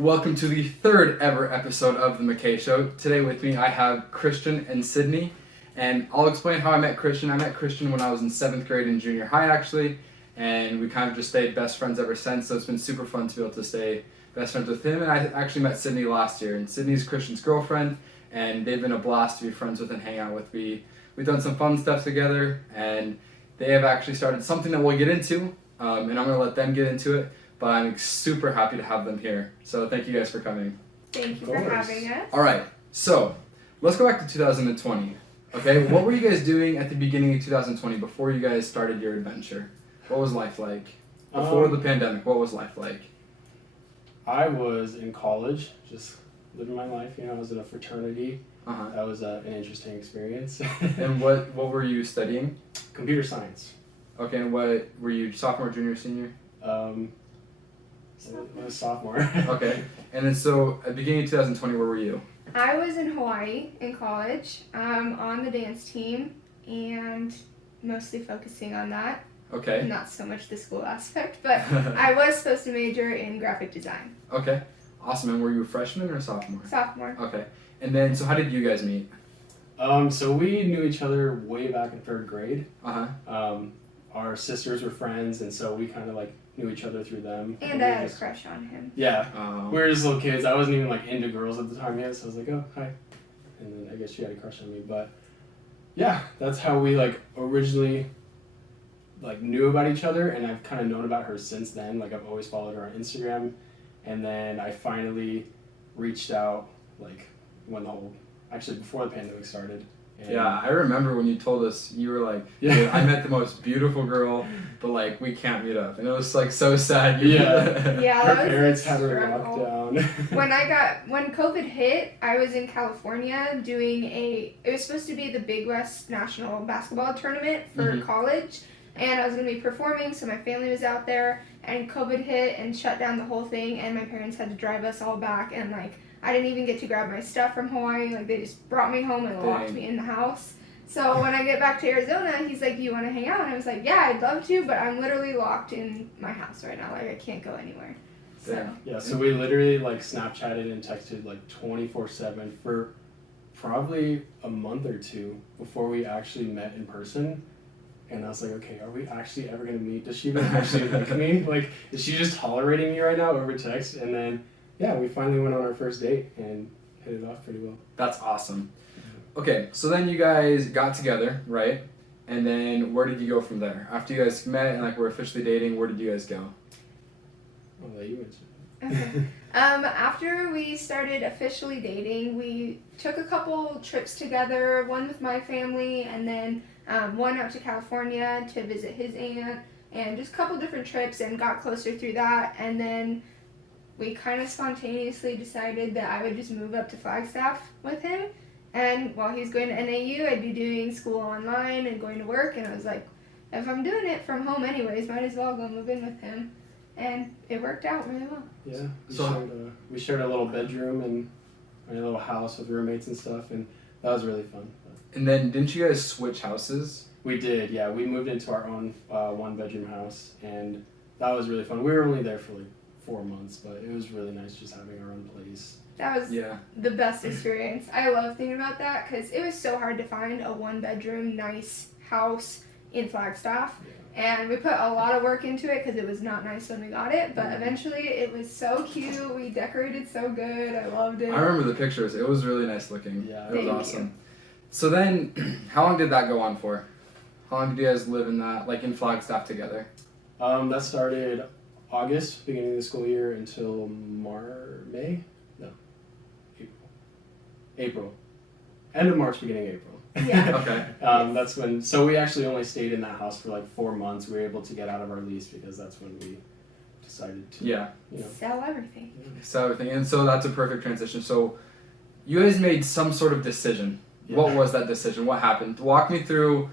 Welcome to the third ever episode of the McKay Show. Today with me I have Christian and Sydney, and I'll explain how I met Christian. I met Christian when I was in 7th grade in junior high actually, and we kind of just stayed best friends ever since, so it's been super fun to be able to stay best friends with him. And I actually met Sydney last year, and Sydney's Christian's girlfriend, and they've been a blast to be friends with and hang out with. We've done some fun stuff together, and they have actually started something that we'll get into, and I'm going to let them get into it. But I'm super happy to have them here. So thank you guys for coming. Thank you for having us. All right, so let's go back to 2020. Okay, what were you guys doing at the beginning of 2020 before you guys started your adventure? What was life like? Before the pandemic, what was life like? I was in college, just living my life. I was in a fraternity. That was an interesting experience. And what were you studying? Computer science. Okay, and what were you, sophomore, junior, senior? I was sophomore. Okay, and then so at the beginning of 2020, where were you? I was in Hawaii in college, on the dance team, and mostly focusing on that. Okay. Not so much the school aspect, but I was supposed to major in graphic design. Okay, awesome. And were you a freshman or a sophomore? Sophomore. Okay, and then so how did you guys meet? So we knew each other way back in 3rd grade. Our sisters were friends, and so we kind of knew each other through them. And I had a crush on him. Yeah, we were just little kids. I wasn't even into girls at the time yet, so I was like, oh, hi. And then I guess she had a crush on me, but yeah, that's how we originally knew about each other, and I've kind of known about her since then. I've always followed her on Instagram, and then I finally reached out when before the pandemic started. And yeah, I remember when you told us, you were like, yeah. I met the most beautiful girl, but we can't meet up. And it was so sad. Yeah, her that parents was had her struggle. locked down. When COVID hit, I was in California doing it was supposed to be the Big West National Basketball Tournament for college, and I was going to be performing, so my family was out there, and COVID hit and shut down the whole thing, and my parents had to drive us all back, and I didn't even get to grab my stuff from Hawaii. They just brought me home and locked me in the house. So when I get back to Arizona, he's like, "Do you want to hang out?" And I was like, "Yeah, I'd love to, but I'm literally locked in my house right now. I can't go anywhere." So yeah, so we literally Snapchatted and texted 24/7 for probably a month or two before we actually met in person. And I was like, okay, are we actually ever going to meet? Does she even actually like me? Is she just tolerating me right now over text? And then, yeah, we finally went on our first date and hit it off pretty well. That's awesome. Okay, so then you guys got together, right? And then where did you go from there? After you guys met and were officially dating, where did you guys go? I'll let you answer. okay. After we started officially dating, we took a couple trips together, one with my family, and then one out to California to visit his aunt, and just a couple different trips, and got closer through that. And then we kind of spontaneously decided that I would just move up to Flagstaff with him, and while he was going to NAU, I'd be doing school online and going to work, and I was like, if I'm doing it from home anyways, might as well go move in with him. And it worked out really well. Yeah, we shared a little bedroom and a little house with roommates and stuff, and that was really fun. And then didn't you guys switch houses? We did, yeah. We moved into our own 1-bedroom house, and that was really fun. We were only there for 4 months, but it was really nice just having our own place. That was the best experience. I love thinking about that because it was so hard to find a 1-bedroom nice house in Flagstaff. Yeah. And we put a lot of work into it because it was not nice when we got it, but eventually it was so cute. We decorated so good. I loved it. I remember the pictures. It was really nice looking. Yeah, it was awesome. So then, how long did that go on for? How long did you guys live in that, in Flagstaff together? That started August, beginning of the school year, until April. End of March, beginning of April. Yeah. Okay. That's when. So we actually only stayed in that house for 4 months. We were able to get out of our lease because that's when we decided to. Sell everything. Sell everything, and so that's a perfect transition. So, you guys made some sort of decision. Yeah. What was that decision? What happened? Walk me through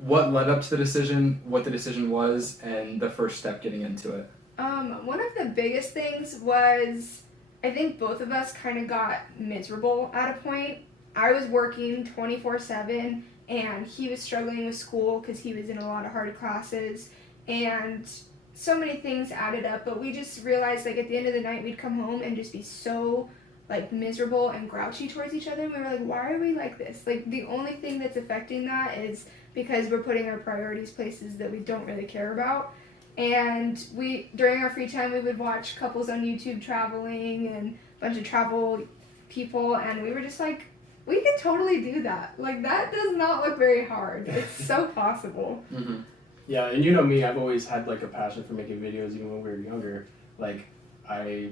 what led up to the decision, what the decision was, and the first step getting into it. One of the biggest things was, I think both of us kind of got miserable at a point. I was working 24/7, and he was struggling with school because he was in a lot of hard classes, and so many things added up, but we just realized like at the end of the night we'd come home and just be so like miserable and grouchy towards each other, and we were like, why are we like this? Like the only thing that's affecting that is because we're putting our priorities places that we don't really care about. And we, during our free time, we would watch couples on YouTube traveling and a bunch of travel people, and we were just like, we could totally do that. Like that does not look very hard. It's so possible. Mm-hmm. Yeah, and you know me, I've always had like a passion for making videos even when we were younger. Like I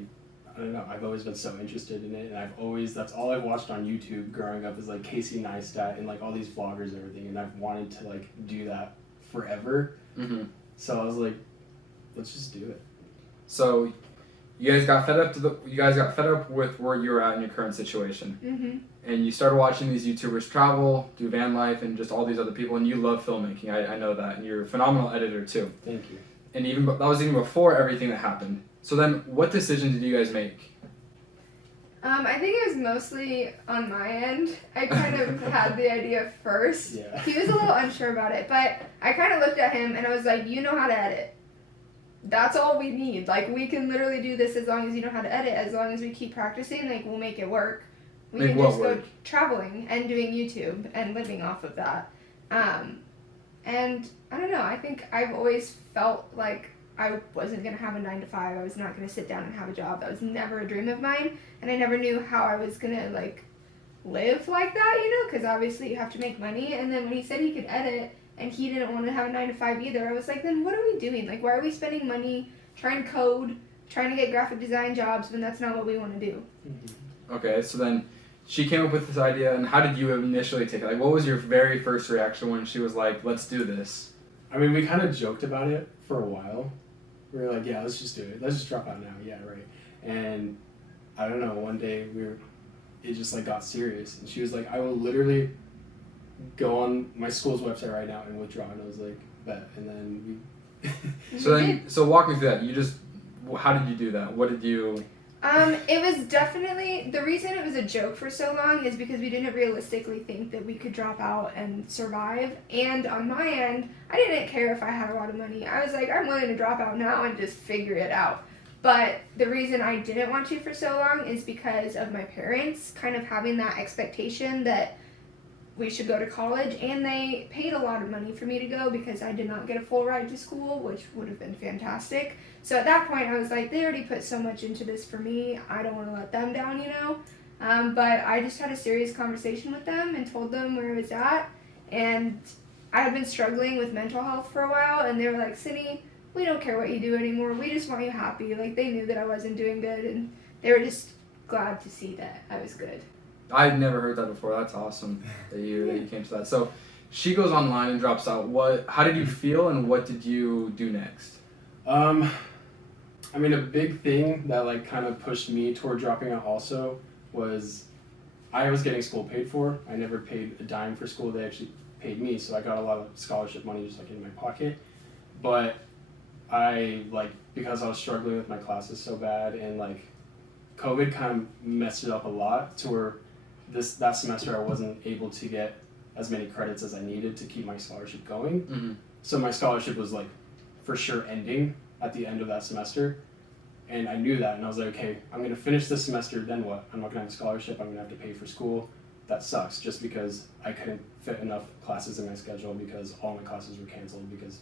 don't know, I've always been so interested in it, and that's all I've watched on YouTube growing up is like Casey Neistat and like all these vloggers and everything, and I've wanted to like do that forever. Mm-hmm. So I was like, let's just do it. So you guys got fed up with where you were at in your current situation. Mm-hmm. And you started watching these YouTubers travel, do van life, and just all these other people, and you love filmmaking. I know that, and you're a phenomenal editor too. Thank you. And that was even before everything that happened. So then, what decision did you guys make? I think it was mostly on my end. I kind of had the idea first. Yeah. He was a little unsure about it, but I kind of looked at him and I was like, you know how to edit. That's all we need. Like, we can literally do this as long as you know how to edit. As long as we keep practicing, like, we'll make it work. We Make can what just work? go traveling and doing YouTube and living off of that. And I don't know, I think I've always felt like I wasn't going to have a 9-to-5. I was not going to sit down and have a job. That was never a dream of mine. And I never knew how I was going to, like, live like that, you know, because obviously you have to make money. And then when he said he could edit and he didn't want to have a 9-to-5 either, I was like, then what are we doing? Like, why are we spending money trying to code, trying to get graphic design jobs when that's not what we want to do? Mm-hmm. Okay, so then she came up with this idea, and how did you initially take it? Like, what was your very first reaction when she was like, let's do this? I mean, we kind of joked about it for a while. We were like, yeah, let's just do it. Let's just drop out now. Yeah, right. And I don't know, one day it just like got serious. And she was like, I will literally go on my school's website right now and withdraw. And I was like, bet. And then So walk me through that. How did you do that? What did you... It was definitely, the reason it was a joke for so long is because we didn't realistically think that we could drop out and survive. And on my end, I didn't care if I had a lot of money. I was like, I'm willing to drop out now and just figure it out. But the reason I didn't want to for so long is because of my parents kind of having that expectation that we should go to college, and they paid a lot of money for me to go because I did not get a full ride to school, which would have been fantastic. So at that point, I was like, they already put so much into this for me. I don't want to let them down, you know? But I just had a serious conversation with them and told them where I was at. And I had been struggling with mental health for a while, and they were like, Sydney, we don't care what you do anymore. We just want you happy. Like, they knew that I wasn't doing good, and they were just glad to see that I was good. I'd never heard that before. That's awesome that you came to that. So she goes online and drops out. How did you feel, and what did you do next? I mean, a big thing that like kind of pushed me toward dropping out also was I was getting school paid for. I never paid a dime for school. They actually paid me, so I got a lot of scholarship money just like in my pocket. But because I was struggling with my classes so bad, and like COVID kind of messed it up a lot to where that semester I wasn't able to get as many credits as I needed to keep my scholarship going. Mm-hmm. So my scholarship was like for sure ending at the end of that semester. And I knew that, and I was like, okay, I'm going to finish this semester, then what? I'm not going to have a scholarship, I'm going to have to pay for school. That sucks, just because I couldn't fit enough classes in my schedule because all my classes were canceled because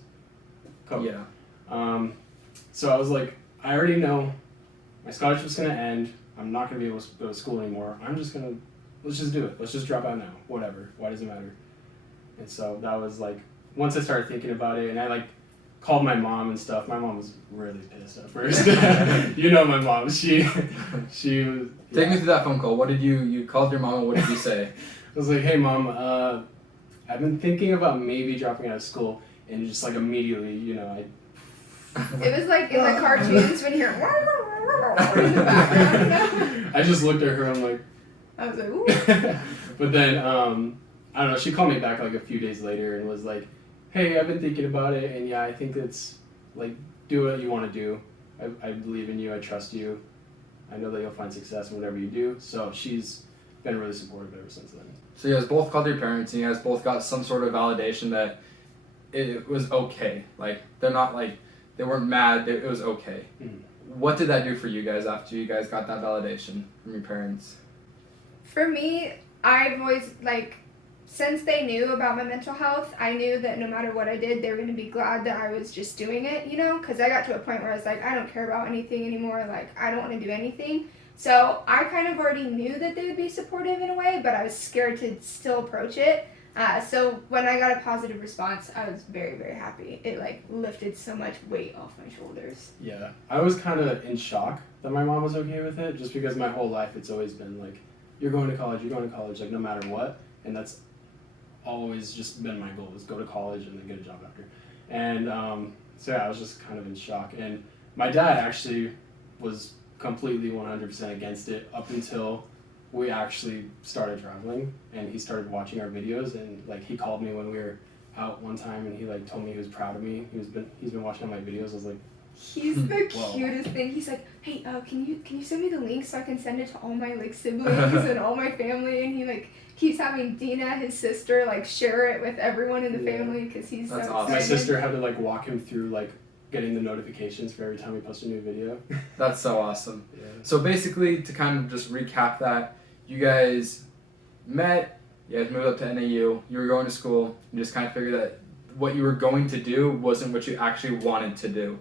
COVID. Yeah. So I was like, I already know my scholarship's going to end, I'm not going to be able to go to school anymore, let's just do it, let's just drop out now, whatever, why does it matter? And so that was like, once I started thinking about it, and I like called my mom and stuff. My mom was really pissed at first. You know my mom. She was... Take me through that phone call. What did you called your mom, and what did you say? I was like, hey mom, I've been thinking about maybe dropping out of school, and just like immediately, you know, It was like in the cartoons when you hear in the background, you know? I just looked at her, I'm like... I was like, ooh. But then, I don't know, she called me back like a few days later and was like, hey, I've been thinking about it, and yeah, I think it's, like, do what you want to do. I believe in you, I trust you. I know that you'll find success in whatever you do. So she's been really supportive ever since then. So you guys both called your parents, and you guys both got some sort of validation that it was okay. Like, they're not, like, They weren't mad. It was okay. Mhm. What did that do for you guys after you guys got that validation from your parents? For me, I've always, like, since they knew about my mental health, I knew that no matter what I did, they were going to be glad that I was just doing it, you know? Because I got to a point where I was like, I don't care about anything anymore. Like, I don't want to do anything. So I kind of already knew that they would be supportive in a way, but I was scared to still approach it. So when I got a positive response, I was very, very happy. It, like, lifted so much weight off my shoulders. Yeah, I was kind of in shock that my mom was okay with it, just because my whole life it's always been like, you're going to college, like no matter what, and that's always just been my goal, is go to college and then get a job after. And so yeah, I was just kind of in shock. And my dad actually was completely 100% against it up until we actually started traveling, and he started watching our videos, and like he called me when we were out one time, and he like told me he was proud of me. He's been watching all my videos. I was like, He's the Whoa. cutest thing. He's like, hey, can you send me the link so I can send it to all my like siblings and all my family? And he like keeps having Dina, his sister, like share it with everyone in the Yeah. family because he's That's so awesome. my excited. sister had to like walk him through like getting the notifications for every time we post a new video. That's so awesome. Yeah. So basically, to kind of just recap that, you guys met, you guys moved up to NAU, you were going to school, you just kind of figured that what you were going to do wasn't what you actually wanted to do.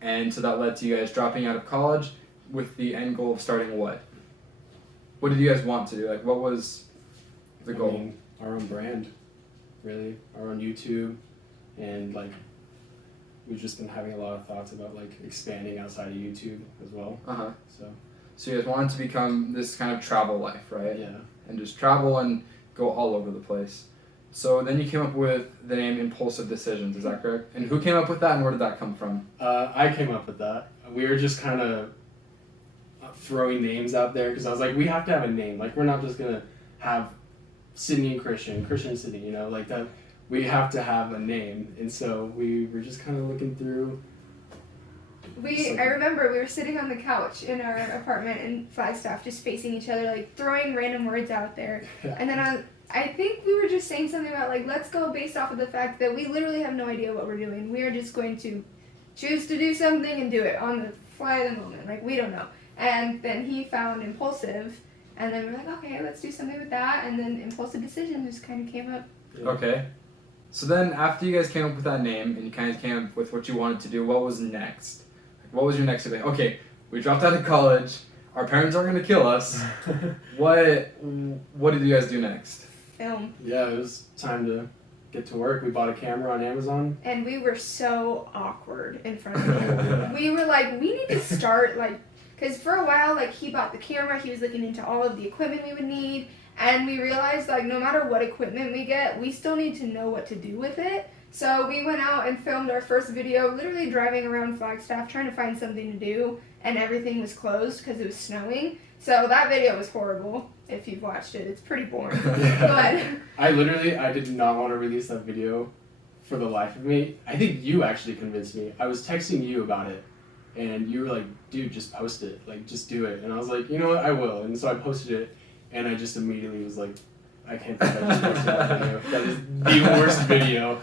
And so that led to you guys dropping out of college with the end goal of starting what? What did you guys want to do? Like, what was the goal? I mean, our own brand, really, our own YouTube, and like we've just been having a lot of thoughts about like expanding outside of YouTube as well. Uh-huh. So So you guys wanted to become this kind of travel life, right? yeah, And just travel and go all over the place. So then you came up with the name Impulsive Decisions, is that correct? And who came up with that, and where did that come from? I came up with that. We were just kind of throwing names out there because I was like, we have to have a name. Like we're not just gonna have Sydney and Christian and Sydney, you know, like that. We have to have a name, and so we were just kind of looking through. I remember we were sitting on the couch in our apartment in Flagstaff, just facing each other, like throwing random words out there. Yeah. And then I think we were just saying something about like, let's go based off of the fact that we literally have no idea what we're doing. We are just going to choose to do something and do it on the fly of the moment. Like we don't know. And then he found Impulsive, and then we're like, okay, let's do something with that. And then Impulsive Decision just kind of came up. Yeah. Okay. So then after you guys came up with that name and you kind of came up with what you wanted to do, what was next? Like, what was your next thing? Okay, we dropped out of college. Our parents aren't going to kill us. What did you guys do next? Film. Yeah, it was time to get to work. We bought a camera on Amazon. And we were so awkward in front of him. We were like, we need to start, like, because for a while, like, he bought the camera, he was looking into all of the equipment we would need, and we realized, like, no matter what equipment we get, we still need to know what to do with it. So we went out and filmed our first video, literally driving around Flagstaff, trying to find something to do, and everything was closed because it was snowing. So that video was horrible. If you've watched it, it's pretty boring. But I did not want to release that video for the life of me. I think you actually convinced me. I was texting you about it, and you were like, dude, just post it. Like, just do it. And I was like, you know what, I will. And so I posted it, and I just immediately was like, I can't believe I just posted that video. That is the worst video.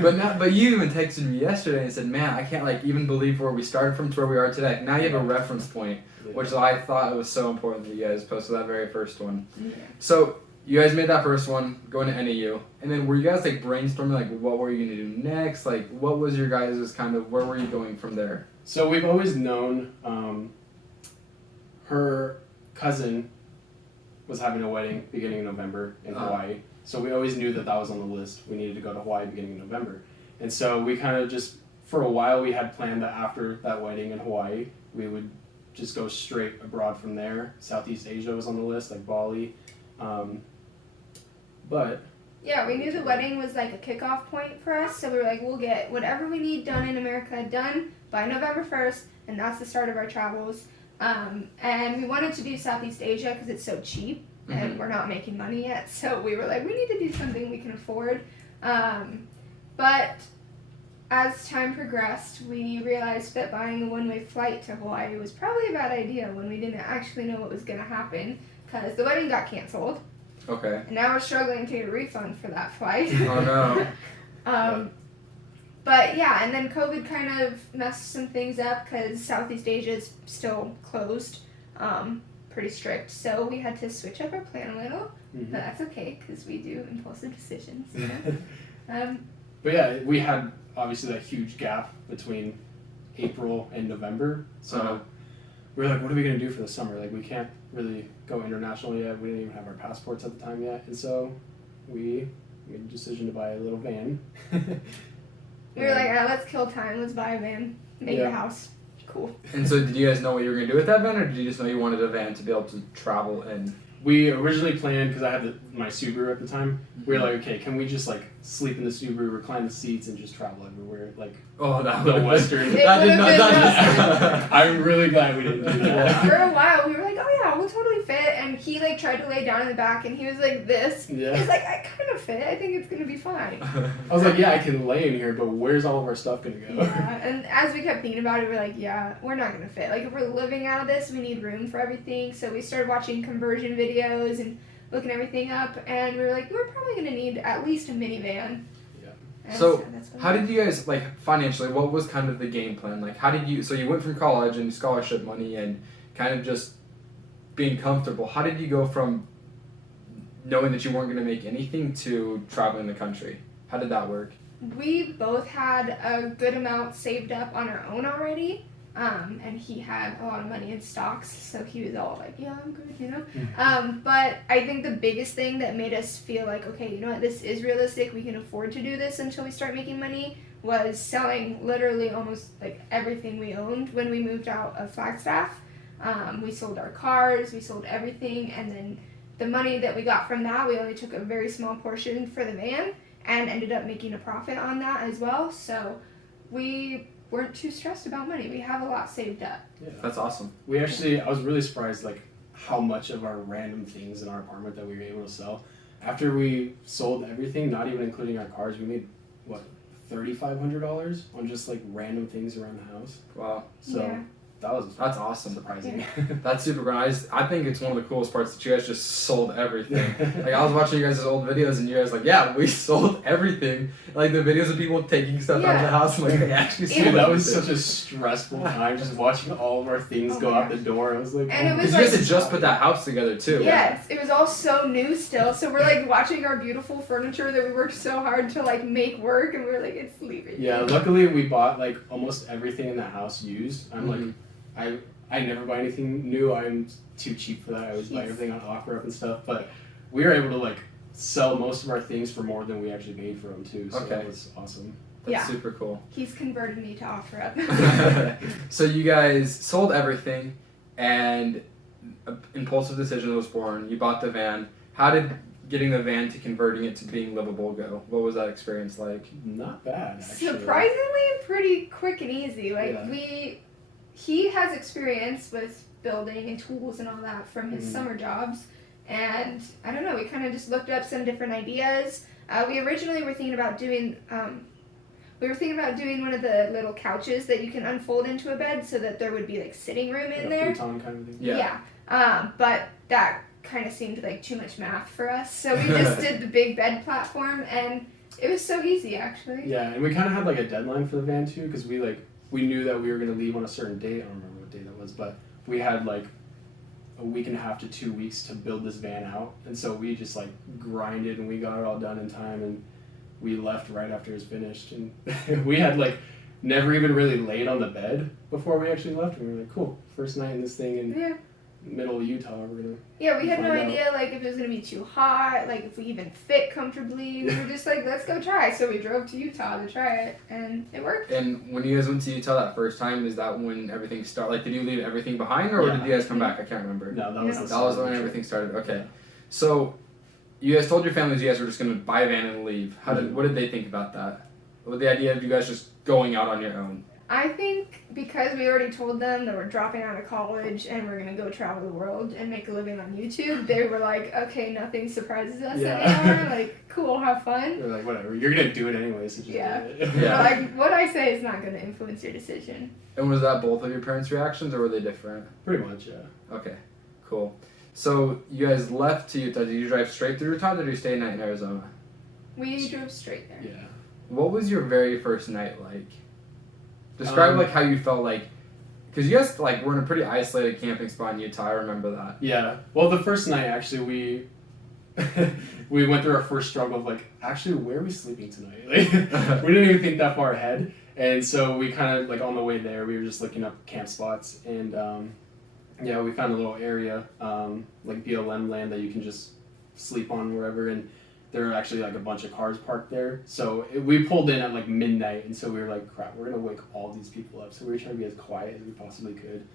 But you even texted me yesterday and said, man, I can't like even believe where we started from to where we are today. Now you have a reference point, Yeah. which I thought it was so important that you guys posted that very first one. yeah. So you guys made that first one, going to NAU, and then were you guys like brainstorming like what were you gonna do next? Like what was your guys' kind of where were you going from there? So we've always known her cousin was having a wedding beginning of November in Hawaii. So we always knew that was on the list. We needed to go to Hawaii beginning of November. And so we kind of just, for a while, we had planned that after that wedding in Hawaii, we would just go straight abroad from there. Southeast Asia was on the list, like Bali. But Yeah, we knew the wedding was like a kickoff point for us, so we were like, we'll get whatever we need done in America done by November 1st, and that's the start of our travels. And we wanted to do Southeast Asia because it's so cheap, and we're not making money yet, so we were like, we need to do something we can afford. But as time progressed, we realized that buying a one-way flight to Hawaii was probably a bad idea when we didn't actually know what was going to happen, because the wedding got canceled. Okay. And now we're struggling to get a refund for that flight. Oh no. But yeah, and then COVID kind of messed some things up because Southeast Asia is still closed, pretty strict. So we had to switch up our plan a little, but that's okay because we do impulsive decisions. You know? But yeah, we had obviously that huge gap between April and November. So we were like, what are we going to do for the summer? Like, we can't really go international yet. We didn't even have our passports at the time yet. And so we made a decision to buy a little van. We were like, let's kill time. Let's buy a van. Make a house. Cool. And so did you guys know what you were going to do with that van, or did you just know you wanted a van to be able to travel and... We originally planned, because I had my Subaru at the time, we were like, okay, can we just like sleep in the Subaru, recline the seats, and just travel everywhere? Like, that the Western. That did not... I'm really glad we didn't do that. For a while, we were like, oh yeah, we'll totally fit. And he like tried to lay down in the back, and he was like this. Yeah. He's like, I kind of fit. I think it's going to be fine. I was like, yeah, I can lay in here, but where's all of our stuff going to go? Yeah, and as we kept thinking about it, we're like, yeah, we're not going to fit. Like, if we're living out of this, we need room for everything. So we started watching conversion videos and looking everything up, and we were like, we're probably going to need at least a minivan. Yeah. And so that's what how did you guys, like, financially, what was kind of the game plan? Like, how did you, so you went from college and scholarship money and kind of just being comfortable. How did you go from knowing that you weren't going to make anything to traveling the country? How did that work? We both had a good amount saved up on our own already, and he had a lot of money in stocks, so he was all like, yeah, I'm good, you know? But I think the biggest thing that made us feel like, okay, you know what, this is realistic, we can afford to do this until we start making money, was selling literally almost like everything we owned when we moved out of Flagstaff. We sold our cars, we sold everything, and then the money that we got from that, we only took a very small portion for the van and ended up making a profit on that as well. So we weren't too stressed about money. We have a lot saved up. Yeah. That's awesome. I was really surprised like how much of our random things in our apartment that we were able to sell. After we sold everything, not even including our cars, we made what, $3,500 on just like random things around the house. Wow. So Yeah. That's awesome. Surprising. That's super cool. I think it's one of the coolest parts that you guys just sold everything. Like, I was watching you guys' old videos and you guys like, yeah, we sold everything. Like the videos of people taking stuff out of the house. I'm like, they actually sold Dude, that was everything. such a stressful time just watching all of our things go out the door. I was like, And it was Because you guys had just put that house together too. Yes, it was all so new still. So we're like watching our beautiful furniture that we worked so hard to like make work, and we were like, it's leaving. Yeah, luckily we bought like almost everything in the house used. I'm like, I never buy anything new. I'm too cheap for that. I always buy everything on OfferUp and stuff. But we were able to like sell most of our things for more than we actually paid for them too. So that was awesome. That's super cool. He's converted me to OfferUp. So you guys sold everything, and Impulsive Decisions was born. You bought the van. How did getting the van to converting it to being livable go? What was that experience like? Not bad, actually. Surprisingly, pretty quick and easy. Like he has experience with building and tools and all that from his summer jobs, and I don't know. We kind of just looked up some different ideas. We originally were thinking about doing. We were thinking about doing one of the little couches that you can unfold into a bed, so that there would be like sitting room in there. Futon kind of thing. Yeah. But that kind of seemed like too much math for us, so we just did the big bed platform, and it was so easy actually. Yeah, and we kind of had like a deadline for the van too, because we knew that we were going to leave on a certain date. I don't remember what day that was, but we had like a week and a half to 2 weeks to build this van out, and so we just like grinded and we got it all done in time, and we left right after it was finished, and we had like never even really laid on the bed before we actually left, and we were like, cool, first night in this thing in middle of Utah, we're gonna we had no idea like if it was gonna be too hot, like if we even fit comfortably. We were just like, let's go try. So we drove to Utah to try it, and it worked. And when you guys went to Utah that first time, is that when everything started? Like, did you leave everything behind, or did you guys come back? I can't remember. No, that was that was when everything started. Okay, so you guys told your families you guys were just gonna buy a van and leave. What did they think about that? What was the idea of you guys just going out on your own? I think because we already told them that we're dropping out of college and we're going to go travel the world and make a living on YouTube, they were like, okay, nothing surprises us anymore. Like, cool, have fun. They're like, whatever, you're going to do it anyway, so just do it. Like, what I say is not going to influence your decision. And was that both of your parents' reactions, or were they different? Pretty much, yeah. Okay, cool. So you guys left to Utah. Did you drive straight through Utah, or did you stay a night in Arizona? We drove straight there. Yeah. What was your very first night like? Describe like how you felt like, because you guys like were in a pretty isolated camping spot in Utah. I remember that. Yeah. Well, the first night actually we we went through our first struggle of like, actually, where are we sleeping tonight? Like, we didn't even think that far ahead, and so we kind of like on the way there, we were just looking up camp spots, and yeah, we found a little area like BLM land that you can just sleep on wherever, and there were actually like a bunch of cars parked there. So we pulled in at like midnight, and so we were like, crap, we're gonna wake all these people up. So we were trying to be as quiet as we possibly could,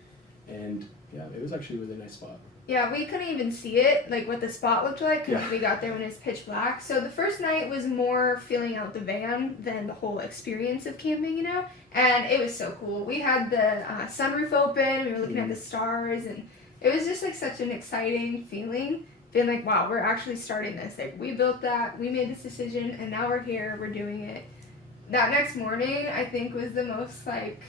and yeah, it was actually a really nice spot. Yeah, we couldn't even see it, like what the spot looked like, because Yeah. we got there when it was pitch black. So the first night was more filling out the van than the whole experience of camping, you know? And it was so cool. We had the sunroof open, we were looking at the stars, and it was just like such an exciting feeling. Being like, wow, we're actually starting this. Like, we built that, we made this decision, and now we're here, we're doing it. That next morning, I think, was the most, like,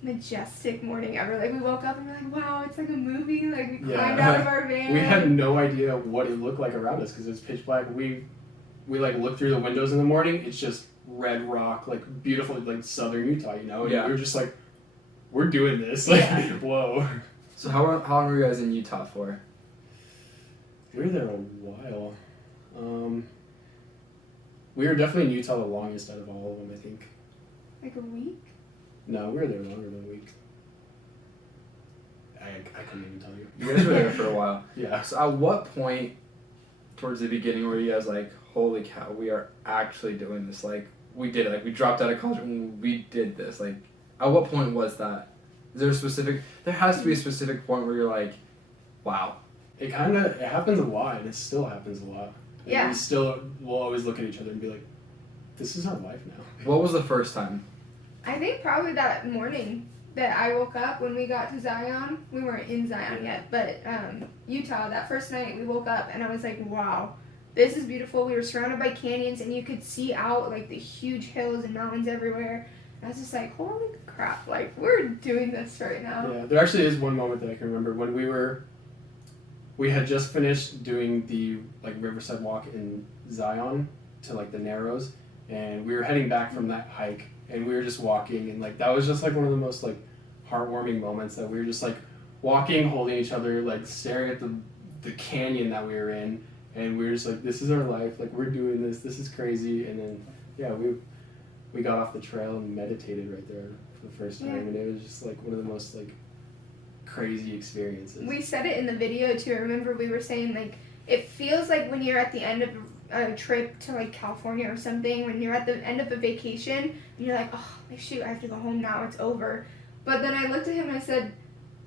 majestic morning ever. Like, we woke up and we're like, wow, it's like a movie. Like, we climbed out of our van. We had no idea what it looked like around us because it was pitch black. We like looked through the windows in the morning. It's just red rock, like beautiful, like southern Utah, you know. And we were just like, we're doing this. Like, whoa. So how long were you guys in Utah for? We were there a while. We were definitely in Utah the longest out of all of them, I think. Like a week? No, we were there longer than a week. I couldn't even tell you. You guys were there for a while. Yeah. So at what point towards the beginning were you guys like, holy cow, we are actually doing this? Like, we did it. Like, we dropped out of college and we did this. Like, at what point was that? Is there a specific, there has to be a specific point where you're like, wow. It happens a lot, and it still happens a lot. And Yeah. we still will always look at each other and be like, this is our life now. What was the first time? I think probably that morning that I woke up when we got to Zion. We weren't in Zion yet, but Utah, that first night we woke up and I was like, wow, this is beautiful. We were surrounded by canyons and you could see out like the huge hills and mountains everywhere. I was just like, holy crap, like we're doing this right now. Yeah, there actually is one moment that I can remember when we had just finished doing the like Riverside walk in Zion to like the Narrows, and we were heading back from that hike, and we were just walking, and like that was just like one of the most like heartwarming moments that we were just like walking, holding each other, like staring at the canyon that we were in, and we were just like, this is our life, like we're doing this is crazy. And then yeah, we got off the trail and meditated right there for the first time, and it was just like one of the most like crazy experiences. We said it in the video too. I remember we were saying like it feels like when you're at the end of a trip to like California or something, when you're at the end of a vacation and you're like, oh like, shoot, I have to go home now, it's over. But then I looked at him and I said,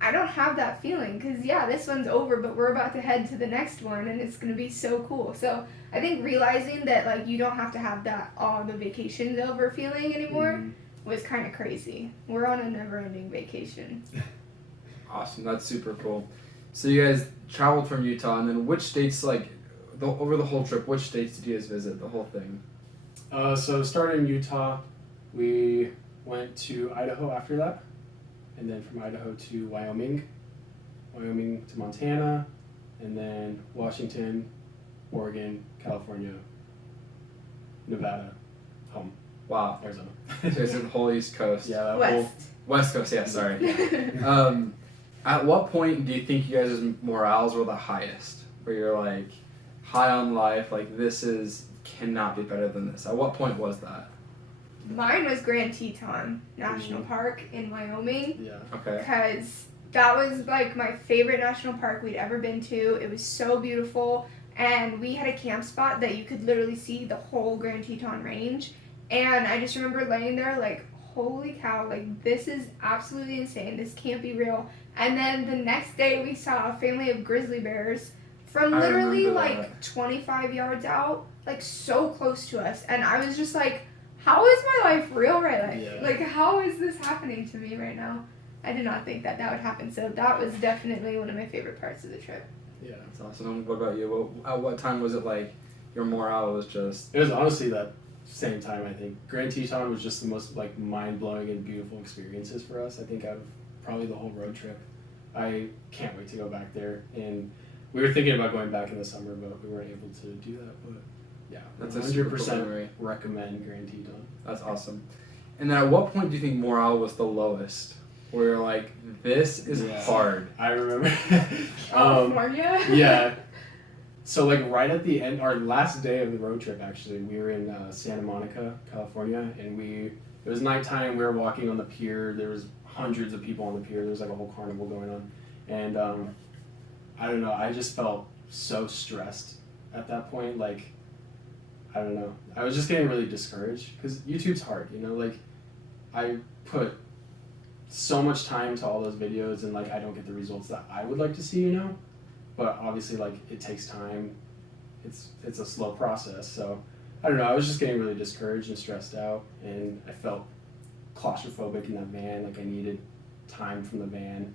I don't have that feeling, because yeah, this one's over, but we're about to head to the next one and it's going to be so cool. So I think realizing that like you don't have to have that oh the vacation's over feeling anymore was kind of crazy. We're on a never-ending vacation. Awesome, that's super cool. So you guys traveled from Utah, and then which states, like, over the whole trip, which states did you guys visit, the whole thing? So started in Utah, we went to Idaho after that, and then from Idaho to Wyoming to Montana, and then Washington, Oregon, California, Nevada, home. Wow. Arizona. So it's the whole East Coast. Yeah, that whole... West Coast, yeah, sorry. At what point do you think you guys' morales were the highest? Where you're like, high on life, like cannot be better than this. At what point was that? Mine was Grand Teton National Park in Wyoming. Yeah. Okay. Because that was like my favorite national park we'd ever been to. It was so beautiful, and we had a camp spot that you could literally see the whole Grand Teton range. And I just remember laying there like, holy cow, like this is absolutely insane. This can't be real. And then the next day we saw a family of grizzly bears from literally like 25 yards out, like so close to us. And I was just like, how is my life real right now? Yeah. Like, how is this happening to me right now? I did not think that would happen. So that was definitely one of my favorite parts of the trip. Yeah. That's awesome. What about you? At what time was it like your morale was just... It was honestly that same time, I think. Grand Teton was just the most like mind-blowing and beautiful experiences for us, I think, out of probably the whole road trip. I can't wait to go back there, and we were thinking about going back in the summer, but we weren't able to do that. But Yeah, That's a super cool 100% memory. recommend, guaranteed on. That's awesome. And then at what point do you think morale was the lowest? Where you're like, this is hard. I remember. California? Yeah. So like right at the end, our last day of the road trip, actually, we were in Santa Monica, California, and it was nighttime. We were walking on the pier. There was hundreds of people on the pier. There was like a whole carnival going on, and I don't know. I just felt so stressed at that point. Like, I don't know. I was just getting really discouraged because YouTube's hard. You know, like I put so much time to all those videos, and like I don't get the results that I would like to see. You know. But obviously, like, it takes time. It's a slow process. So, I don't know. I was just getting really discouraged and stressed out. And I felt claustrophobic in that van. Like, I needed time from the van.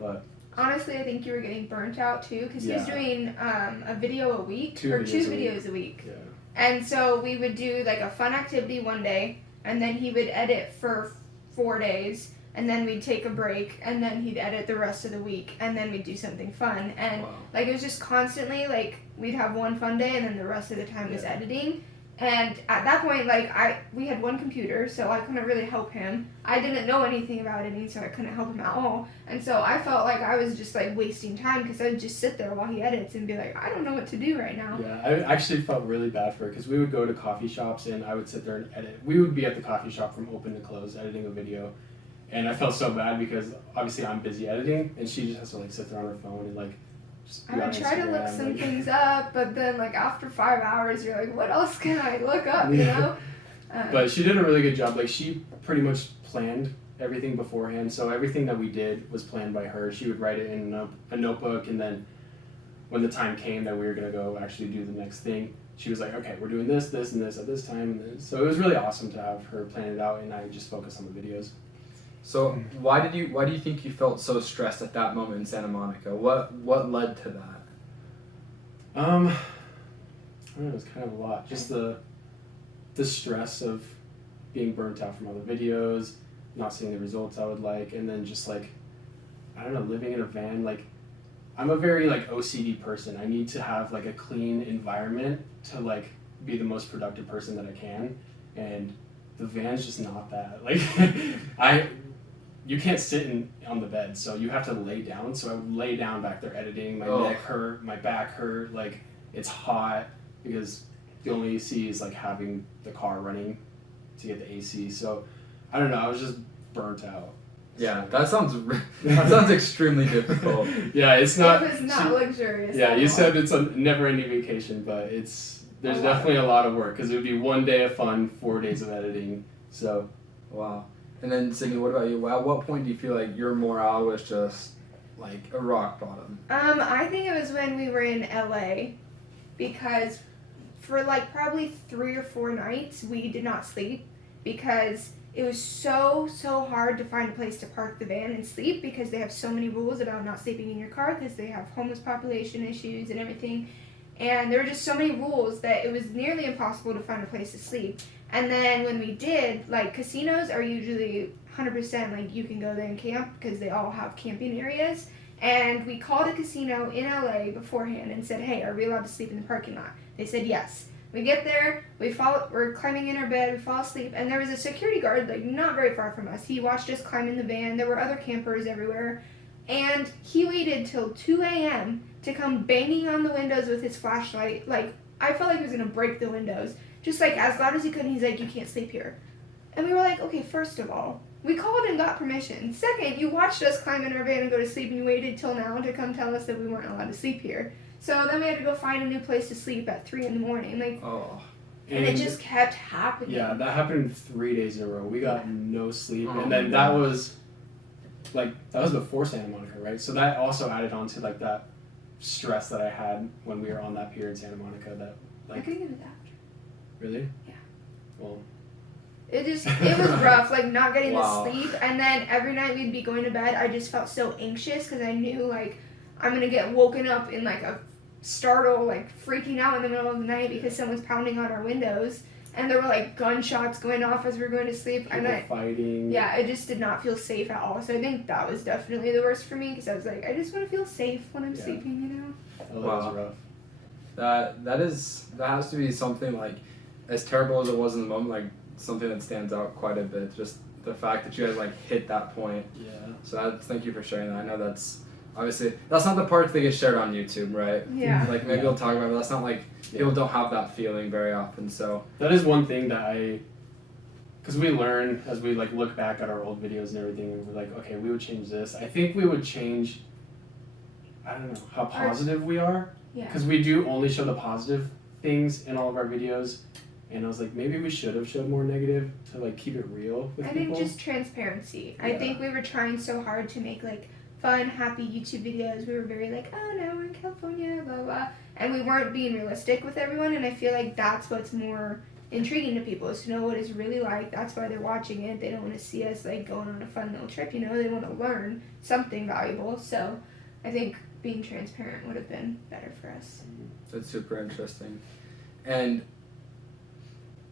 But honestly, I think you were getting burnt out, too. Because he was Yeah. doing a video a week. Two videos a week. yeah. And so we would do, like, a fun activity one day. And then he would edit for 4 days. And then we'd take a break, and then he'd edit the rest of the week, and then we'd do something fun. And, Wow. like, it was just constantly, like, we'd have one fun day, and then the rest of the time was editing. And at that point, like, we had one computer, so I couldn't really help him. I didn't know anything about editing, so I couldn't help him at all. And so I felt like I was just, like, wasting time, because I would just sit there while he edits and be like, I don't know what to do right now. Yeah, I actually felt really bad for it because we would go to coffee shops, and I would sit there and edit. We would be at the coffee shop from open to close, editing a video. And I felt so bad because obviously I'm busy editing, and she just has to like sit there on her phone and like just be I on would try to look Instagram, some like- things up, but then like after 5 hours, you're like, what else can I look up? You know. But she did a really good job. Like she pretty much planned everything beforehand, so everything that we did was planned by her. She would write it in a notebook, and then when the time came that we were gonna go actually do the next thing, she was like, okay, we're doing this, this, and this at this time. And so it was really awesome to have her plan it out, and I just focus on the videos. So why do you think you felt so stressed at that moment in Santa Monica? What led to that? I don't know, it was kind of a lot. Just the stress of being burnt out from other videos, not seeing the results I would like, and then just like, I don't know, living in a van. Like, I'm a very like OCD person. I need to have like a clean environment to like be the most productive person that I can, and the van's just not that. Like, you can't sit on the bed, so you have to lay down. So I would lay down back there editing. My neck hurt, my back hurt. Like, it's hot because the only AC is like having the car running to get the AC. So I don't know. I was just burnt out. Yeah, that sounds extremely difficult. Yeah, it's not. It was not luxurious. Yeah, at you all. said it's a never-ending vacation, but there's definitely a lot of work because it would be one day of fun, 4 days of editing. So. Wow. And then Sydney, what about you? At what point do you feel like your morale was just like a rock bottom? I think it was when we were in LA, because for like probably 3 or 4 nights we did not sleep because it was so hard to find a place to park the van and sleep because they have so many rules about not sleeping in your car because they have homeless population issues and everything. And there were just so many rules that it was nearly impossible to find a place to sleep. And then when we did, like, casinos are usually 100% like you can go there and camp because they all have camping areas. And we called a casino in LA beforehand and said, hey, are we allowed to sleep in the parking lot? They said yes. We get there, we're climbing in our bed, we fall asleep, and there was a security guard like not very far from us. He watched us climb in the van. There were other campers everywhere. And he waited till 2 a.m. to come banging on the windows with his flashlight. Like, I felt like he was going to break the windows. Just, like, as loud as he could, and he's like, you can't sleep here. And we were like, okay, first of all, we called and got permission. Second, you watched us climb in our van and go to sleep, and you waited till now to come tell us that we weren't allowed to sleep here. So then we had to go find a new place to sleep at 3 in the morning. Like, and it just kept happening. Yeah, that happened 3 days in a row. We got no sleep. Oh And then my that gosh. was before Santa Monica, right? So that also added on to like that stress that I had when we were on that pier in Santa Monica. That I like think it was after. really? Yeah. Well, It was rough, like not getting Wow. to sleep. And then every night we'd be going to bed, I just felt so anxious because I knew like I'm going to get woken up in like a startle, like freaking out in the middle of the night because someone's pounding on our windows. And there were like gunshots going off as we were going to sleep. people fighting. Yeah, it just did not feel safe at all. So I think that was definitely the worst for me because I was like, I just want to feel safe when I'm Yeah. sleeping, you know? Oh, that Wow. was rough. That has to be something like, as terrible as it was in the moment, like something that stands out quite a bit. Just the fact that you guys like hit that point. Yeah. So thank you for sharing that. I know that's obviously that's not the part that gets shared on YouTube, right? Yeah. Like maybe Yeah. we'll talk about it, but that's not like people don't have that feeling very often. So That is one thing that because we learn as we like look back at our old videos and everything, and we're like, okay, we would change this. I think we would change, I don't know, how positive we are. Yeah. Because we do only show the positive things in all of our videos. And I was like, maybe we should have showed more negative to like keep it real with I people. think just transparency. I Yeah. think we were trying so hard to make like fun, happy YouTube videos. We were very like, oh no, we're in California, blah blah, and we weren't being realistic with everyone. And I feel like that's what's more intriguing to people, is to know what it's really like. That's why they're watching it. They don't want to see us like going on a fun little trip. You know, they want to learn something valuable. So I think being transparent would have been better for us. that's super interesting. And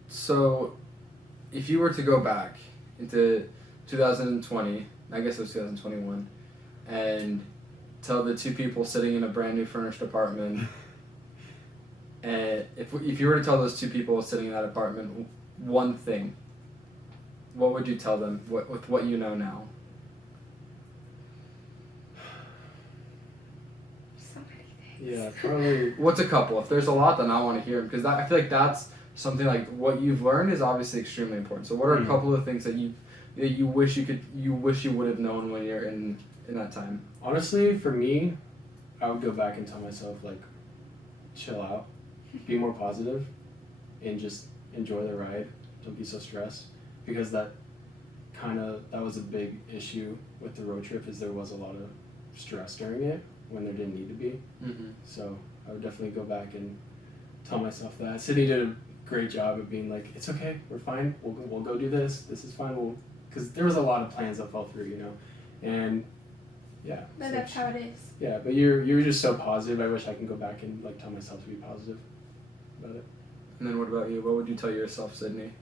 so, if you were to go back into 2020, I guess it was 2021, and tell the two people sitting in a brand new furnished apartment, and if you were to tell those two people sitting in that apartment one thing, what would you tell them with what you know now? So many things. Yeah, probably. What's a couple? If there's a lot, then I want to hear them, because I feel like that's something like what you've learned is obviously extremely important. So what are a couple of things that you wish you would have known when you're in that time? Honestly, for me, I would go back and tell myself, like, chill out, be more positive, and just enjoy the ride. Don't be so stressed, because that was a big issue with the road trip, is there was a lot of stress during it when there didn't need to be. Mm-hmm. So I would definitely go back and tell myself that. Sydney did a great job of being like, it's okay, we're fine, we'll go do this is fine, because there was a lot of plans that fell through, you know, and yeah. But so that's how it is. Yeah, but you were just so positive. I wish I can go back and like tell myself to be positive about it. And then what about you? What would you tell yourself, Sydney?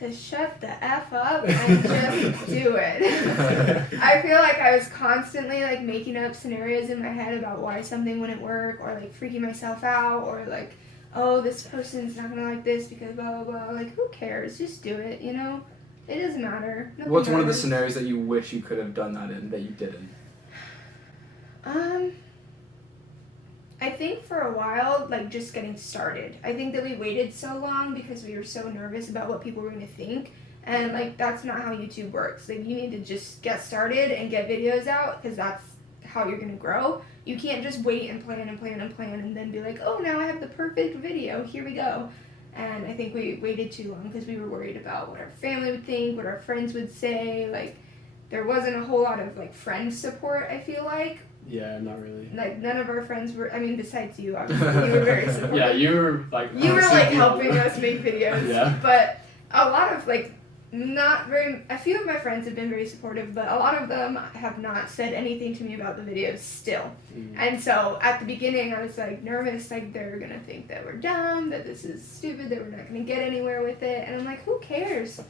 To shut the F up and just do it. I feel like I was constantly like making up scenarios in my head about why something wouldn't work, or like freaking myself out, or like, oh, this person's not gonna like this because blah blah blah. Like, who cares? Just do it, you know? It doesn't matter. Nothing What's one of the matters. scenarios that you wish you could have done that in that you didn't? I think for a while, like just getting started. I think that we waited so long because we were so nervous about what people were going to think. And like, that's not how YouTube works. Like, you need to just get started and get videos out, because that's how you're going to grow. You can't just wait and plan and plan and plan and then be like, oh, now I have the perfect video. Here we go. And I think we waited too long because we were worried about what our family would think, what our friends would say. Like, there wasn't a whole lot of like friend support, I feel like. Yeah, not really. Like, none of our friends were, I mean, besides you, obviously, you were very supportive. Yeah, you were like. You were like honestly, helping us make videos. Yeah. But a lot of like, a few of my friends have been very supportive, but a lot of them have not said anything to me about the videos still. Mm. And so at the beginning, I was like nervous, like they're gonna think that we're dumb, that this is stupid, that we're not gonna get anywhere with it. And I'm like, who cares?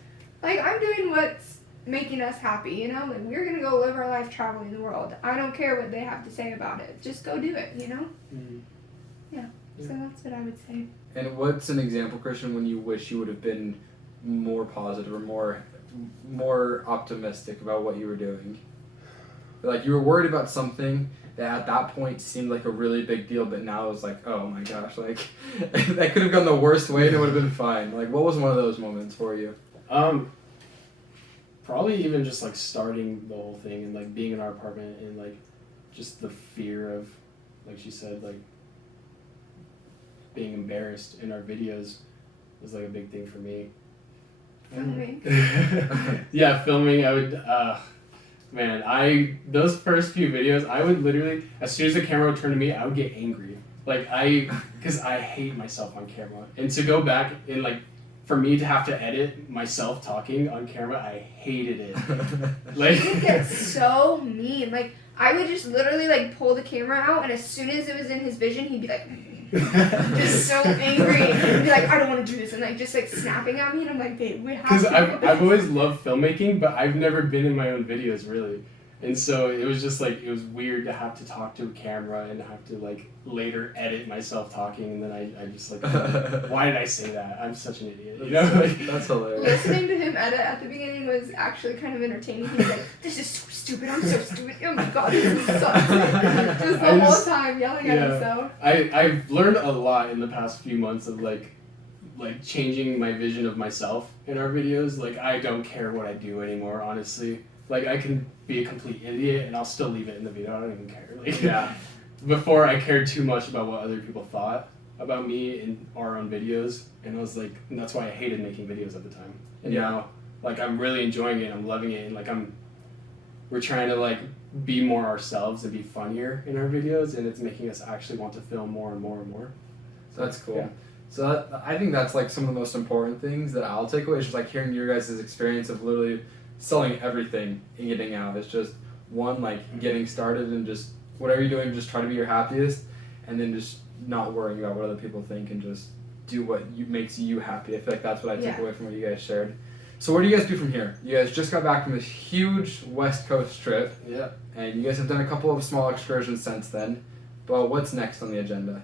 Like, I'm doing what's making us happy, you know? Like, we're gonna go live our life traveling the world. I don't care what they have to say about it. Just go do it, you know? Mm. Yeah. So that's what I would say. And what's an example, Christian, when you wish you would have been more positive or more optimistic about what you were doing? Like, you were worried about something that at that point seemed like a really big deal, but now it's like, oh my gosh, like that could have gone the worst way and it would have been fine. Like, what was one of those moments for you? Probably even just like starting the whole thing and like being in our apartment and like just the fear of, like she said, like being embarrassed in our videos was like a big thing for me. Filming. Yeah, filming. I would, those first few videos, I would literally, as soon as the camera would turn to me, I would get angry. Like, because I hate myself on camera. And to go back and like, for me to have to edit myself talking on camera, I hated it. Like, He gets so mean. Like, I would just literally like pull the camera out, and as soon as it was in his vision, he'd be like, just so angry. He'd be like, I don't want to do this, and like just like snapping at me, and I'm like, babe, we have to. Because I've always loved filmmaking, but I've never been in my own videos really, And so it was just like, it was weird to have to talk to a camera and have to like later edit myself talking, and then I just like, why did I say that? I'm such an idiot, you know? Like, That's hilarious. Listening to him edit at the beginning was actually kind of entertaining. He's like, "This is so stupid. I'm so stupid. Oh my god, this sucks." Just the whole time yelling at himself. I've learned a lot in the past few months of like changing my vision of myself in our videos. Like, I don't care what I do anymore, honestly. Like, I can be a complete idiot and I'll still leave it in the video. I don't even care. Like, Yeah. Before, I cared too much about what other people thought about me in our own videos, and I was like, and that's why I hated making videos at the time. And now, like, I'm really enjoying it. I'm loving it, and like we're trying to like be more ourselves and be funnier in our videos, and it's making us actually want to film more and more and more. So that's cool. Yeah. So I think that's like some of the most important things that I'll take away is just like hearing your guys' experience of literally selling everything and getting out. It's just one, like getting started and just whatever you're doing, just try to be your happiest, and then just not worrying about what other people think and just do what makes you happy. I feel like that's what I took away from what you guys shared. So what do you guys do from here? You guys just got back from this huge West Coast trip. Yeah. And you guys have done a couple of small excursions since then. But what's next on the agenda?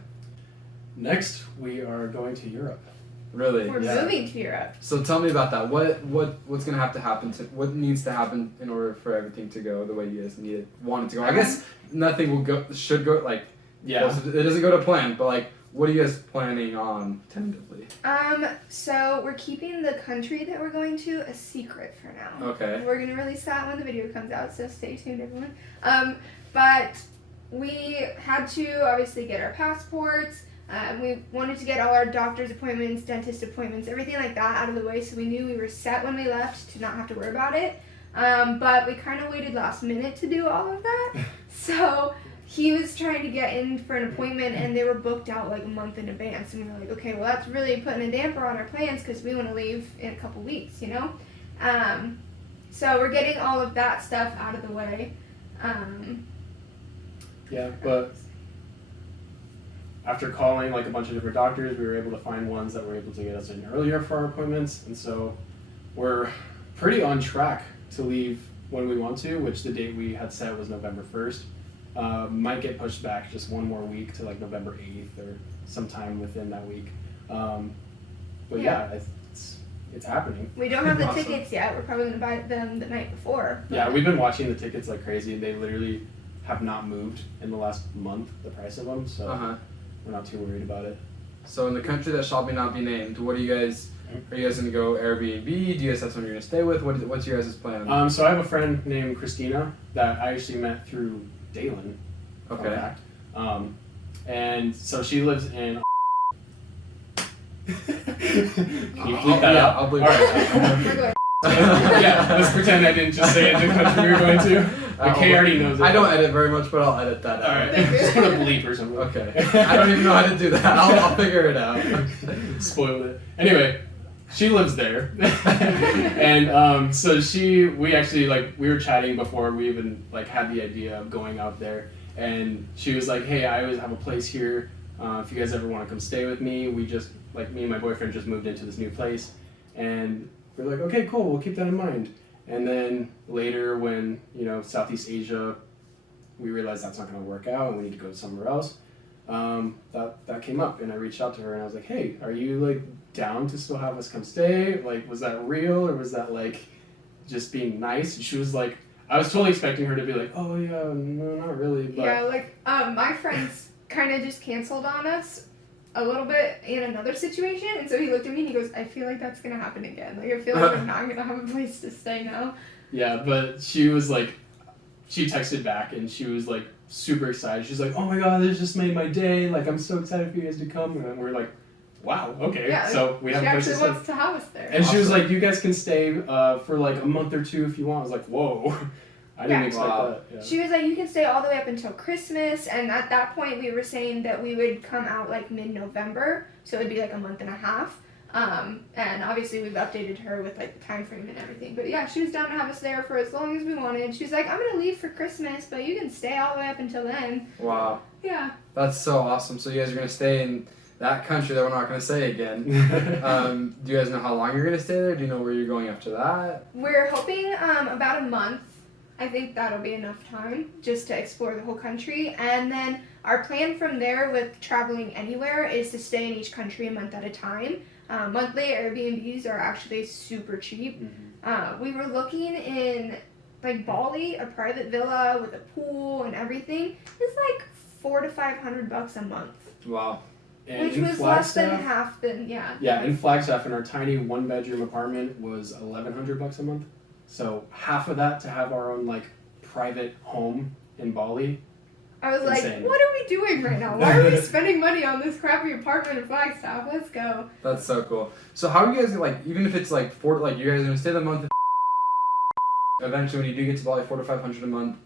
Next, we are going to Europe. Really? We're moving to Europe. So tell me about that. What's gonna have to happen? What needs to happen in order for everything to go the way you guys want it to go? I guess nothing should go like. Yeah. Well, it doesn't go to plan, but like, what are you guys planning on tentatively? So we're keeping the country that we're going to a secret for now. Okay. We're gonna release that when the video comes out, so stay tuned, everyone. But we had to obviously get our passports. We wanted to get all our doctor's appointments, dentist appointments, everything like that out of the way, so we knew we were set when we left to not have to worry about it. But we kind of waited last minute to do all of that. So he was trying to get in for an appointment, and they were booked out like a month in advance. And we were like, okay, well, that's really putting a damper on our plans because we want to leave in a couple weeks, you know? So we're getting all of that stuff out of the way. Yeah, but after calling like a bunch of different doctors, we were able to find ones that were able to get us in earlier for our appointments, and so we're pretty on track to leave when we want to, which the date we had set was November 1st. Might get pushed back just one more week to like November 8th or sometime within that week. But yeah, it's happening. We don't have the Awesome. tickets yet. We're probably going to buy them the night before. Yeah, we've been watching the tickets like crazy, and they literally have not moved in the last month, the price of them, so we're not too worried about it. So in the country that shall not be named, what are you guys gonna go Airbnb? Do you guys have someone you're gonna stay with? What's your guys' plan? So I have a friend named Christina that I actually met through Dalen. Okay. Fun fact. And so she lives in. Can you bleep that out? I'll bleep All right. that We're going. Yeah, let's pretend I didn't just say it the country we were going to. McKay already knows it. I don't edit very much, but I'll edit that out. Alright, just put a bleep or something. Okay. I don't even know how to do that. I'll figure it out. Spoiled it. Anyway, she lives there. And so we actually we were chatting before we even had the idea of going out there, and she was like, hey, I always have a place here. If you guys ever want to come stay with me, we just me and my boyfriend just moved into this new place, and we're like, okay, cool, we'll keep that in mind. And then later when, Southeast Asia, we realized that's not going to work out and we need to go somewhere else, that came up, and I reached out to her and I was like, hey, are you down to still have us come stay? Was that real, or was that just being nice? And she was like, I was totally expecting her to be like, oh yeah, no, not really. But Yeah, my friends kind of just canceled on us a little bit in another situation, and so he looked at me and he goes, I feel like that's gonna happen again. I feel like we're not gonna have a place to stay now. Yeah, but she was she texted back and she was super excited. She's like, oh my god, this just made my day. I'm so excited for you guys to come. And we're like, wow, okay. Yeah, so we have a place to She stay. actually wants to have us there. And she was like, you guys can stay for a month or two if you want. I was like, whoa. I didn't expect that. Yeah. She was like, you can stay all the way up until Christmas, and at that point we were saying that we would come out mid-November, so it would be a month and a half. And obviously we've updated her with the time frame and everything. But yeah, she was down to have us there for as long as we wanted. She was like, I'm gonna leave for Christmas, but you can stay all the way up until then. Wow. Yeah. That's so awesome. So you guys are gonna stay in that country that we're not gonna say again. Do you guys know how long you're gonna stay there? Do you know where you're going after that? We're hoping about a month. I think that'll be enough time just to explore the whole country. And then our plan from there with traveling anywhere is to stay in each country a month at a time. Monthly Airbnbs are actually super cheap. We were looking in like Bali, a private villa with a pool and everything. It's like $400 to $500 a month. Wow. And Which in was less than Flagstaff, half than, yeah, in Flagstaff, in our tiny 1-bedroom apartment was $1,100 a month. So half of that to have our own like private home in Bali. I was Insane. like, what are we doing right now? Why are we spending money on this crappy apartment in Flagstaff? Let's go. That's so cool. So how are you guys, like, even if it's like you guys are gonna stay the month, eventually when you do get to Bali, $400 to $500 a month,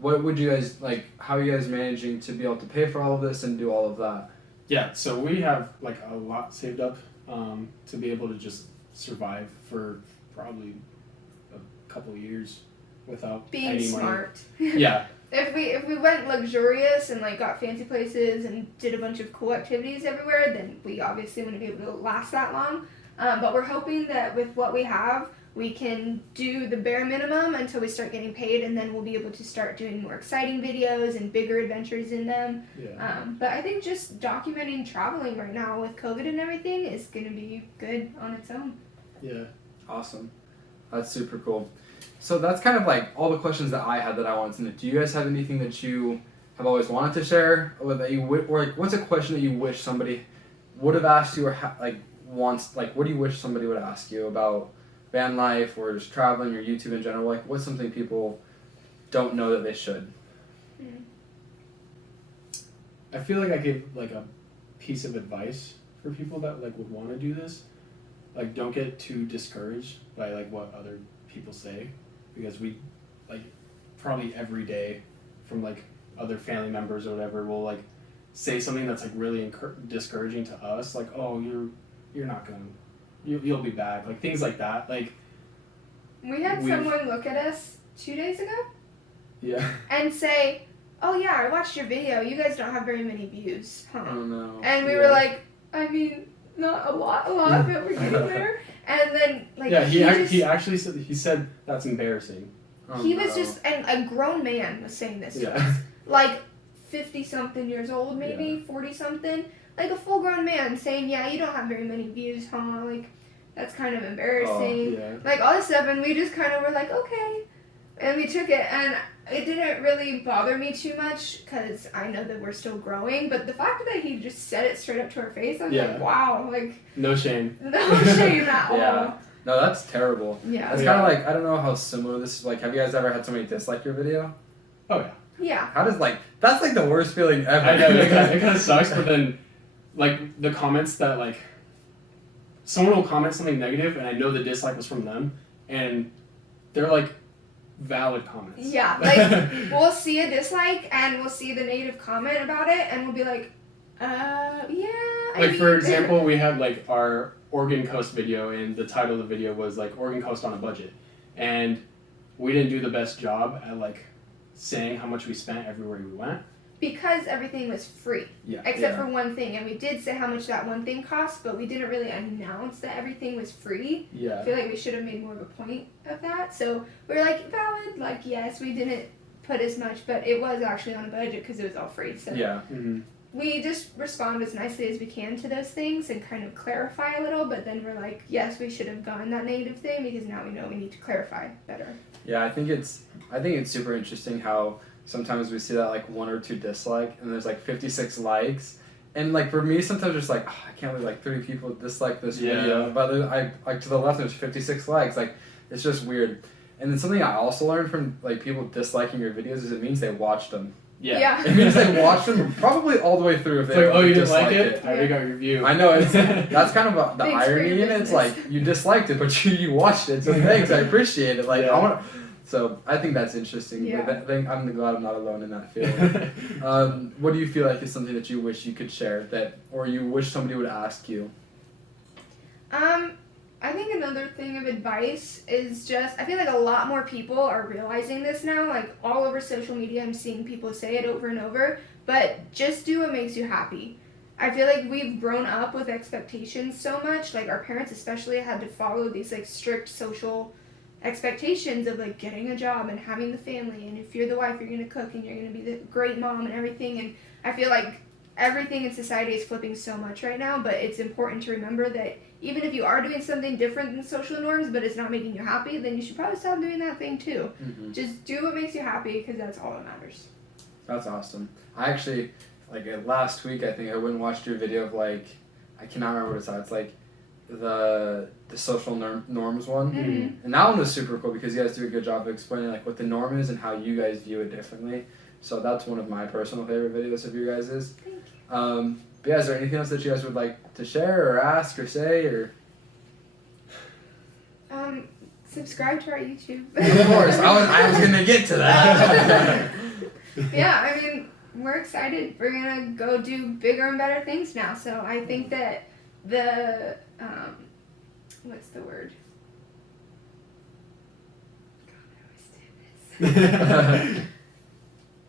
what would you guys, like, how are you guys managing to be able to pay for all of this and do all of that? Yeah, so we have like a lot saved up to be able to just survive for probably a couple of years without Being any smart. money. Yeah, If we went luxurious and like got fancy places and did a bunch of cool activities everywhere, then we obviously wouldn't be able to last that long. But we're hoping that with what we have, we can do the bare minimum until we start getting paid, and then we'll be able to start doing more exciting videos and bigger adventures in them. yeah. But I think just documenting traveling right now with COVID and everything is going to be good on its own. Yeah. Awesome. That's super cool. So that's kind of like all the questions that I had that I wanted to know. Do you guys have anything that you have always wanted to share, or that you or like what's a question that you wish somebody would have asked you, or what do you wish somebody would ask you about van life or just traveling or YouTube in general? Like, what's something people don't know that they should? I feel like I gave like a piece of advice for people that like would want to do this. Like, don't get too discouraged by like what other people say, because we like probably every day from like other family members or whatever will like say something that's like really discouraging to us, like, oh, you're not gonna, you'll be back, like things like that. Like, We had someone look at us 2 days ago yeah. and say, oh yeah, I watched your video, you guys don't have very many views, huh? I don't know. And we were like, I mean, not a lot, but we're getting there. And then, like, Yeah, he actually said that's embarrassing. Oh, was no. just, and a grown man was saying this to Yeah. us. Like, 50-something years old, maybe, 40-something. Like, a full-grown man saying, yeah, you don't have very many views, huh? Like, that's kind of embarrassing. Yeah. Like, all this stuff, and we just kind of were like, okay. And we took it, and it didn't really bother me too much, because I know that we're still growing, but the fact that he just said it straight up to our face, I was like, wow, like, No shame. no shame at all. Yeah. No, that's terrible. Yeah. It's kind of like, I don't know how similar this is. Like, have you guys ever had somebody dislike your video? Oh yeah. Yeah. How does, like, that's like the worst feeling ever. I know, it kind of sucks, but then, like, the comments that, like, someone will comment something negative, and I know the dislike was from them, and they're, like, valid comments. Yeah, like, we'll see a dislike, and we'll see the negative comment about it, and we'll be like, yeah, Like, for example, we had, like, our Oregon Coast video, and the title of the video was, like, Oregon Coast on a budget, and we didn't do the best job at, like, saying how much we spent everywhere we went. because everything was free. Yeah. Except for one thing, and we did say how much that one thing cost, but we didn't really announce that everything was free. I Yeah. feel like we should have made more of a point of that. So we were like, valid, like, yes, we didn't put as much, but it was actually on a budget because it was all free. So Yeah. Mm-hmm. we just respond as nicely as we can to those things and kind of clarify a little, but then we're like, yes, we should have gone that negative thing because now we know we need to clarify better. Yeah, I think it's super interesting how sometimes we see that like 1 or 2 dislike and there's like 56 likes, and like for me sometimes it's like, oh, I can't believe like 3 people dislike this video, but I like to the left there's 56 likes. Like, it's just weird. And then something I also learned from like people disliking your videos is it means they watched them. Yeah. It means they watched them probably all the way through. If It's they like, oh, you didn't like disliked it? I already got your view. I know, that's kind of the Thanks for irony your in it. It's business. like you disliked it, but you watched it. So thanks, I appreciate it. Like Yeah. So I think that's interesting. Yeah. But I'm glad I'm not alone in that feeling. What do you feel like is something that you wish you could share or you wish somebody would ask you? I think another thing of advice is just, I feel like a lot more people are realizing this now, like all over social media I'm seeing people say it over and over, but just do what makes you happy. I feel like we've grown up with expectations so much, like our parents especially had to follow these like strict social expectations of like getting a job and having the family, and if you're the wife, you're gonna cook and you're gonna be the great mom and everything. And I feel like everything in society is flipping so much right now, but it's important to remember that even if you are doing something different than social norms, but it's not making you happy, then you should probably stop doing that thing too. Mm-hmm. Just do what makes you happy, because that's all that matters. That's awesome. I actually, last week, I think I went and watched your video of I cannot remember what it's at. It's the social norms one. Mm-hmm. And that one was super cool because you guys do a good job of explaining what the norm is and how you guys view it differently. So that's one of my personal favorite videos of you guys'. Thank you. But yeah, is there anything else that you guys would like to share or ask or say or? Subscribe to our YouTube. Of course, I was gonna get to that. Yeah, I mean, we're excited. We're gonna go do bigger and better things now. So I think that the what's the word? God, I always do this.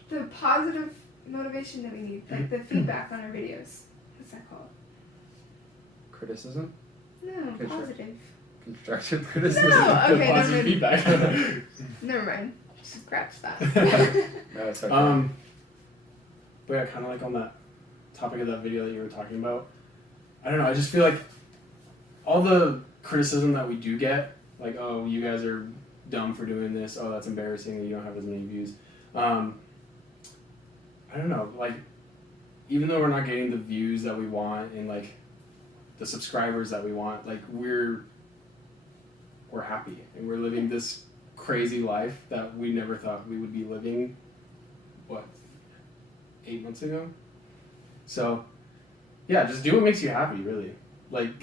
The positive motivation that we need, like the feedback on our videos. What's that called? Criticism? No, positive. Constructive criticism? No, okay, Positive feedback. Never mind. Scratch that. No, it's okay. But yeah, kind of like on that topic of that video that you were talking about, I don't know, I just feel like all the criticism that we do get, like, oh, you guys are dumb for doing this, oh, that's embarrassing that you don't have as many views. I don't know, like, even though we're not getting the views that we want and like the subscribers that we want, like we're happy and we're living this crazy life that we never thought we would be living, 8 months ago? So yeah, just do what makes you happy, really. Like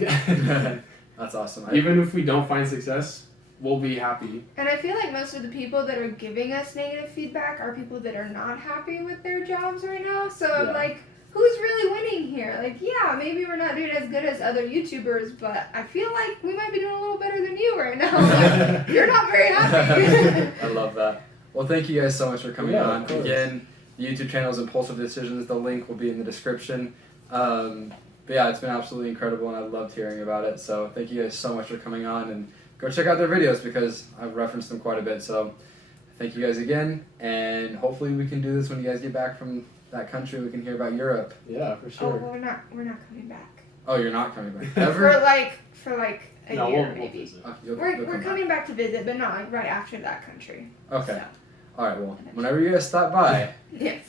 That's awesome. Even if we don't find success, we'll be happy. And I feel like most of the people that are giving us negative feedback are people that are not happy with their jobs right now. So I'm like, who's really winning here? Like, yeah, maybe we're not doing as good as other YouTubers, but I feel like we might be doing a little better than you right now. Like, you're not very happy. I love that. Well, thank you guys so much for coming on. Of course. Again, the YouTube channel is Impulsive Decisions. The link will be in the description. But yeah, it's been absolutely incredible, and I loved hearing about it. So thank you guys so much for coming on, and go check out their videos because I've referenced them quite a bit. So thank you guys again, and hopefully we can do this when you guys get back from that country. We can hear about Europe. Yeah, for Oh, sure. we're not coming back. Oh, you're not coming back ever? for like a No, year we'll maybe. visit. Oh, We're come coming back to visit, but not like right after that country. Okay. So, All right. Well, whenever you guys stop by. yes.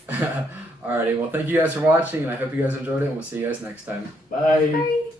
Alrighty. Well, thank you guys for watching, and I hope you guys enjoyed it. And we'll see you guys next time. Bye. Bye.